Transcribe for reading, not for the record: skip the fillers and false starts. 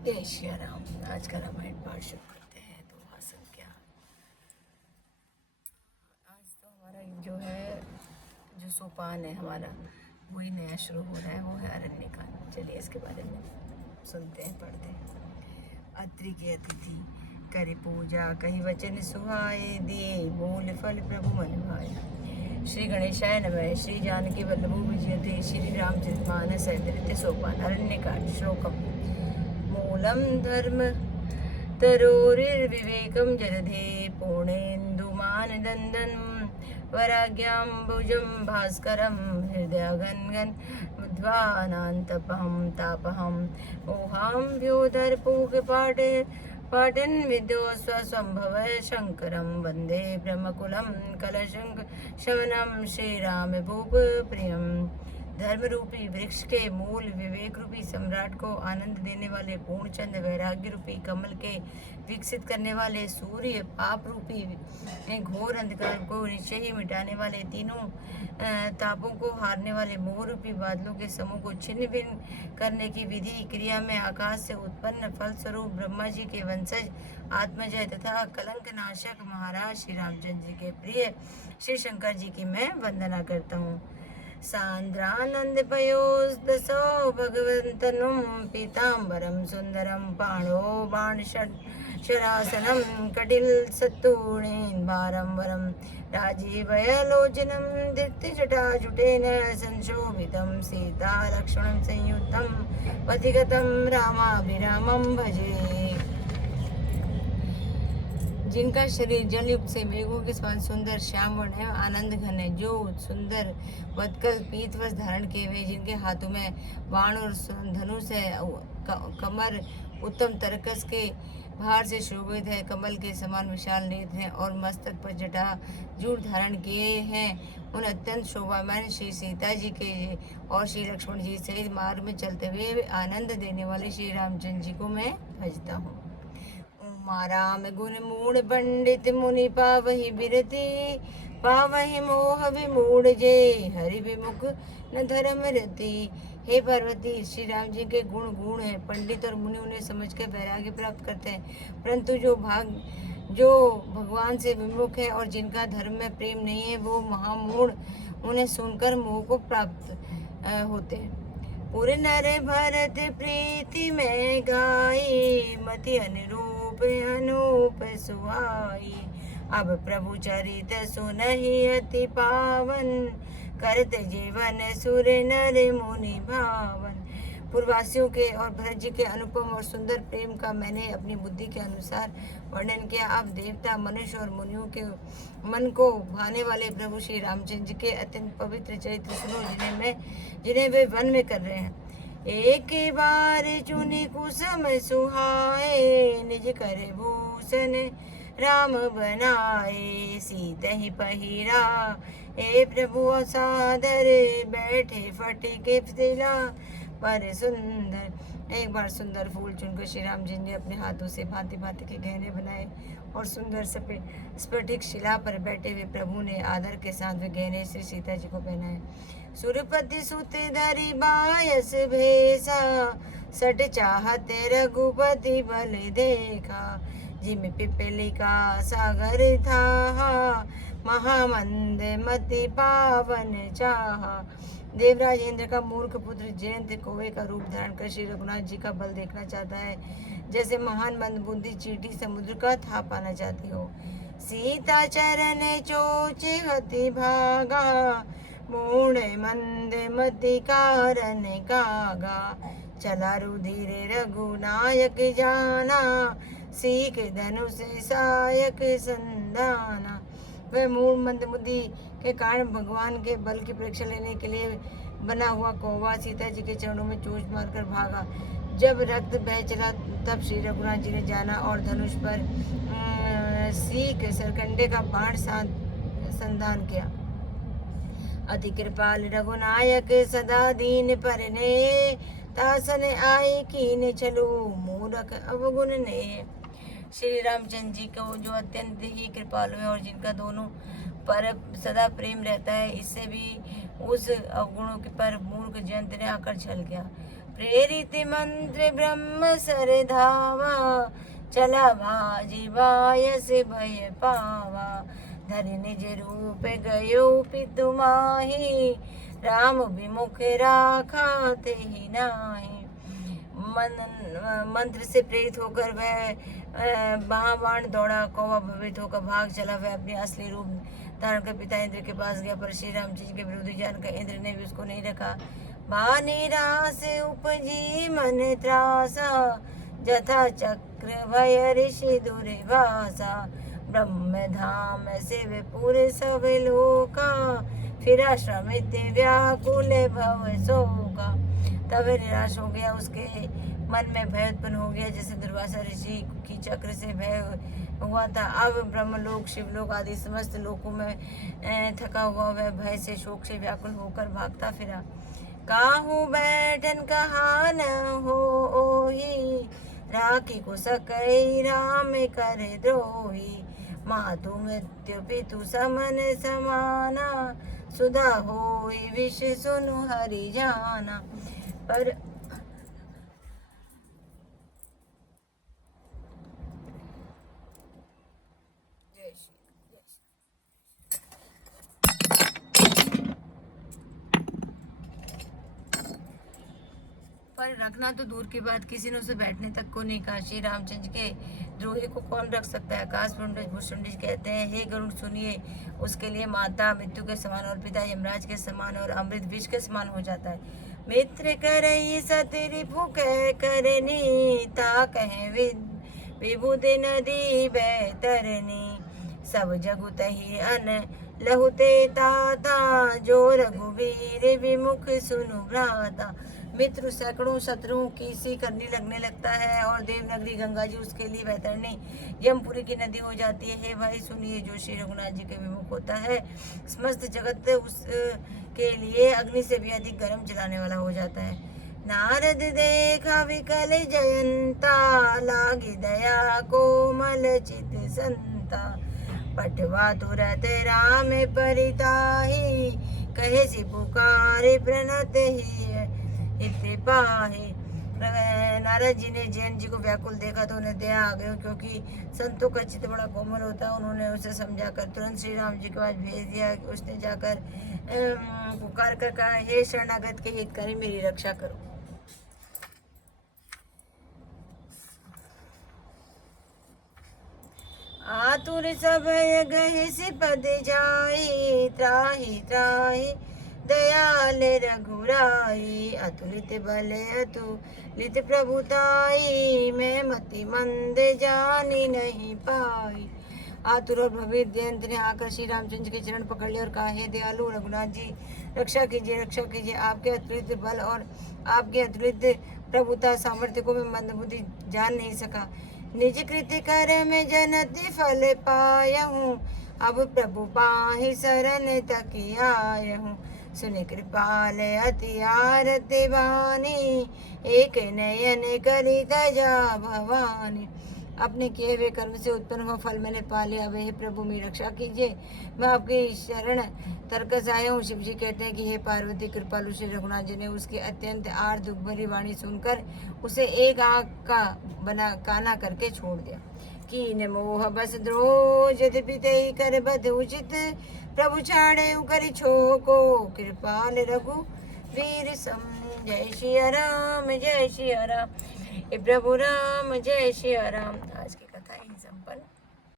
जय श्री राम। आज का रामायण पाठ शुरू करते हैं। तो आसन क्या, आज तो हमारा जो है जो सोपान है हमारा वही नया शुरू हो रहा है, वो है अरण्यकांड। चलिए इसके बारे में सुनते हैं, पढ़ते हैं। अत्रि की अतिथि करि पूजा, कही वचन सुहाए, दिए मूल फल प्रभु मन भाए। श्री गणेशाय नमः। श्री जानकी वल्लभो विजयते, श्री रामचरितमानस सहित सोपान। अरण्यकांड। श्लोकम। मूलं धर्म तरोरिर्विवेकं जलधे, पूर्णेन्दुमानदन्दं वराग्याम्बुजं भास्करं, हृदयगन्गन् विद्वानान्तपहं तापहं, मोहाम्भ्योदर्पूगपाटे पाटन् विद्यो स्वसंभव शङ्करं, वन्दे ब्रह्मकुलं कलशं शमनं, श्रीराम भूप प्रियम्। धर्म रूपी वृक्ष के मूल विवेक रूपी सम्राट को आनंद देने वाले पूर्णचंद, वैराग्य रूपी कमल के विकसित करने वाले सूर्य, पाप रूपी घोर अंधकार को निश्चय ही मिटाने वाले, तीनों तापों को हारने वाले मोह रूपी बादलों के समूह को छिन्न भिन्न करने की विधि क्रिया में आकाश से उत्पन्न फलस्वरूप ब्रह्मा जी के वंशज आत्मजय तथा कलंक नाशक महाराज श्री रामचंद्र जी के प्रिय श्री शंकर जी की मैं वंदना करता हूँ। सान्द्रानंद पयोदसो भगवन्तनुं, पीताम्बरं सुंदरं पाणो बाण शरासनं, कटिल सत्तूणेन्भारं वरं, राजीवयलोचनं दीप्तिजटाजुटेन संशोभितं, सीता लक्ष्मणं संयुक्तं पथिगतं, रामाभिरामं भजे। जिनका शरीर जलयुक्त से मेघों के समान सुंदर श्याम वर्ण है, आनंद घन है, जो सुंदर वत्कल पीत वस्त्र धारण किए हुए, जिनके हाथों में बाण और धनुष है, कमर उत्तम तरकस के भार से शोभित है, कमल के समान विशाल नेत्र हैं और मस्तक पर जटा जूट धारण किए हैं, उन अत्यंत शोभामान श्री सीता जी के और श्री लक्ष्मण जी सहित मार्ग में चलते हुए आनंद देने वाले श्री रामचंद्र जी को मैं भजता हूँ। राम गुण मूढ़ पंडित मुनि पावहि बिरति, पावहि मोह विमूढ़ जे, हरि विमुख न धर्म रति। हे पार्वती, श्री राम जी के गुण है, पंडित और मुनि उन्हें समझ कर वैराग्य प्राप्त करते हैं, परंतु जो भगवान से विमुख है और जिनका धर्म में प्रेम नहीं है, वो महामूढ़ उन्हें सुनकर मोह को प्राप्त होते हैं। पुर नर भरत प्रीति में गाई, मति अनुरूप अनूप सुहाई। अब प्रभु चरित सुनहि अति पावन, करत जीवन सुर नर मुनि भावन। पूर्ववासियों के और भरत जी के अनुपम और सुंदर प्रेम का मैंने अपनी बुद्धि के अनुसार वर्णन किया। अब देवता, मनुष्य और मुनियों के मन को भाने वाले प्रभु श्री रामचंद्र जी के अत्यंत पवित्र चरित्र सुनो, जिन्हें वे वन में कर रहे हैं। एक बार चुनि कुसुम सुहाए, निज कर भूषण राम बनाए, सीत ही पहिरा हे प्रभु सादर, बैठे फटिके तिला पर सुंदर। एक बार सुंदर फूल चुनकर श्री राम जी ने अपने हाथों से भांति भांति के गहने बनाए और सुंदर स्फटिक शिला पर बैठे हुए प्रभु ने आदर के साथ वे गहने श्री सीता जी को पहनाए। सुरपति सुत धरि बायस भेसा, सट चाहते रघुपति बल देखा, जिम पिपलिका सागर था, महामंद मति पावन चाहा। देवराज इंद्र का मूर्ख पुत्र जयंत कौवे का रूप धारण कर श्री रघुनाथ जी का बल देखना चाहता है, जैसे महान मंदबुद्धि चींटी समुद्र का था पाना चाहती हो। सीता चरण चोच हति भागा, मूढ़ मंद मति कारण कागा, चला रुधिर रघुनायक जाना, सीख धनुष सायक संधाना। वह मूढ़ मंदबुद्धि के कारण भगवान के बल की परीक्षा लेने के लिए बना हुआ कौवा सीता जी के चरणों में चोंच मारकर भागा। जब रक्त बह चला तब श्री रघुनाथ जी ने जाना और धनुष पर सीख सरकंडे का बाण संधान किया। अति कृपाल रघुनायक सदा दीन परने, तासन आए कीन चलो मूरख अवगुण ने। श्री रामचंद्र जी को जो अत्यंत ही कृपालु है और जिनका दोनों पर सदा प्रेम रहता है, इससे भी उस अवगुणों के पर मूर्ख जयंत ने आकर छल गया। प्रेरित मंत्र ब्रह्म सर धावा, चला बाजी बायस भय पावा। धरि निज रूप गयो पितु माहि, राम विमुख राखा तेहि नाहि। मंत्र से प्रेरित होकर वह महाबाण दौड़ा, कौवा भवित होकर भाग चला। वह अपने असली रूप धारण कर पिता इंद्र के पास गया, पर श्री राम जी के विरोधी जानकर इंद्र ने भी उसको नहीं रखा। बानिरास उपजी मन त्रासा, जथा चक्र भय ऋषि दुर्वासा। ब्रह्म धाम शिव पुर सब लोका, फिरा श्रमित व्याकुल भव शोका। तब निराश हो गया, उसके मन में भय उत्पन्न हो गया, जैसे दुर्वासा ऋषि की चक्र से भय हुआ था। अब ब्रह्मलोक शिवलोक आदि समस्त लोकों में थका हुआ वह भय से शोक से व्याकुल होकर भागता फिरा। काहू बैठन कहा न होई, राखी को सकई राम कर द्रोही। मातु मृत्यु पितु समन समाना, सुधा होई विष सुनु हरि जाना। पर रखना तो दूर की बात, किसी ने उसे बैठने तक को नहीं कहा। श्री रामचंद्र के द्रोही को कौन रख सकता है। आकाश भूषुंडिज कहते हैं, हे गरुड़ सुनिए, उसके लिए माता मृत्यु के समान और पिता यमराज के समान और अमृत विष के समान हो जाता है। मित्र करई सति रिपु कह करनी, ता कहे विबुद नदी बैतरनी। सब जगु तहि अन लहुते ताता, जो रघुवीर विमुख सुनु भ्राता। मित्र सैकड़ों शत्रुओं की सी करनी लगने लगता है, और देवनगरी गंगा जी उसके लिए बैतरणी यमपुरी की नदी हो जाती है। हे भाई सुनिए, जो श्री रघुनाथ जी के विमुख होता है, समस्त जगत उसके लिए अग्नि से भी अधिक गर्म जलाने वाला हो जाता है। नारद देखा विकल जयंता, लागी दया कोमल चित संता। पटवा तुरत राम परिताहि, कहे से पुकारे प्रणत ही इतने पाहे। नारद जी ने जैन जी को व्याकुल देखा तो उन्हें दया आ गई, क्योंकि संतों का चित्त बड़ा कोमल होता है। उन्होंने उसे समझाकर तुरंत श्री राम जी के पास भेज दिया। उसने जाकर पुकार कर कहा, हे शरणागत के हितकारी, मेरी रक्षा करो। आतुर सभय गहि सिपद जाई, त्राहि त्राहि दयाल रघुराई। अतुलित बल अतुलित प्रभुताई, मैं मति मंद जानी नहीं पाई। आतुर और भवित जयंत ने आकर श्री रामचंद्र के चरण पकड़ लिए और कहा, हे दयालु रघुनाथ जी, रक्षा कीजिए, रक्षा कीजिए। आपके अतुलित बल और आपके अतुलित प्रभुता सामर्थ्य को मैं मंदबुद्धि जान नहीं सका। निज कृति कर में जनति फल पायहूँ, अब प्रभु पाहि शरण तक आयहूँ। सुन कृपाल अति आरती बानी, एक नयन करी तजा भवानी। अपने किए हुए कर्म से उत्पन्न हुआ फल मैंने पा लिया। वह प्रभु मेरी रक्षा कीजिए, मैं आपकी शरण तरकस आया हूँ। शिव जी कहते हैं कि हे पार्वती, कृपालु श्री रघुनाथ जी ने उसकी अत्यंत आर दुख भरी वाणी सुनकर उसे एक आँख का बना काना करके छोड़ दिया। कीन मोह बस द्रोह यद्यपि तेहि कर बध उचित, प्रभु छाड़े उकर छोको कृपाल रघु वीर सम। जय श्री राम, जय श्री राम, प्रभु राम, जय श्री राम। आज की कथा यही संपन्न।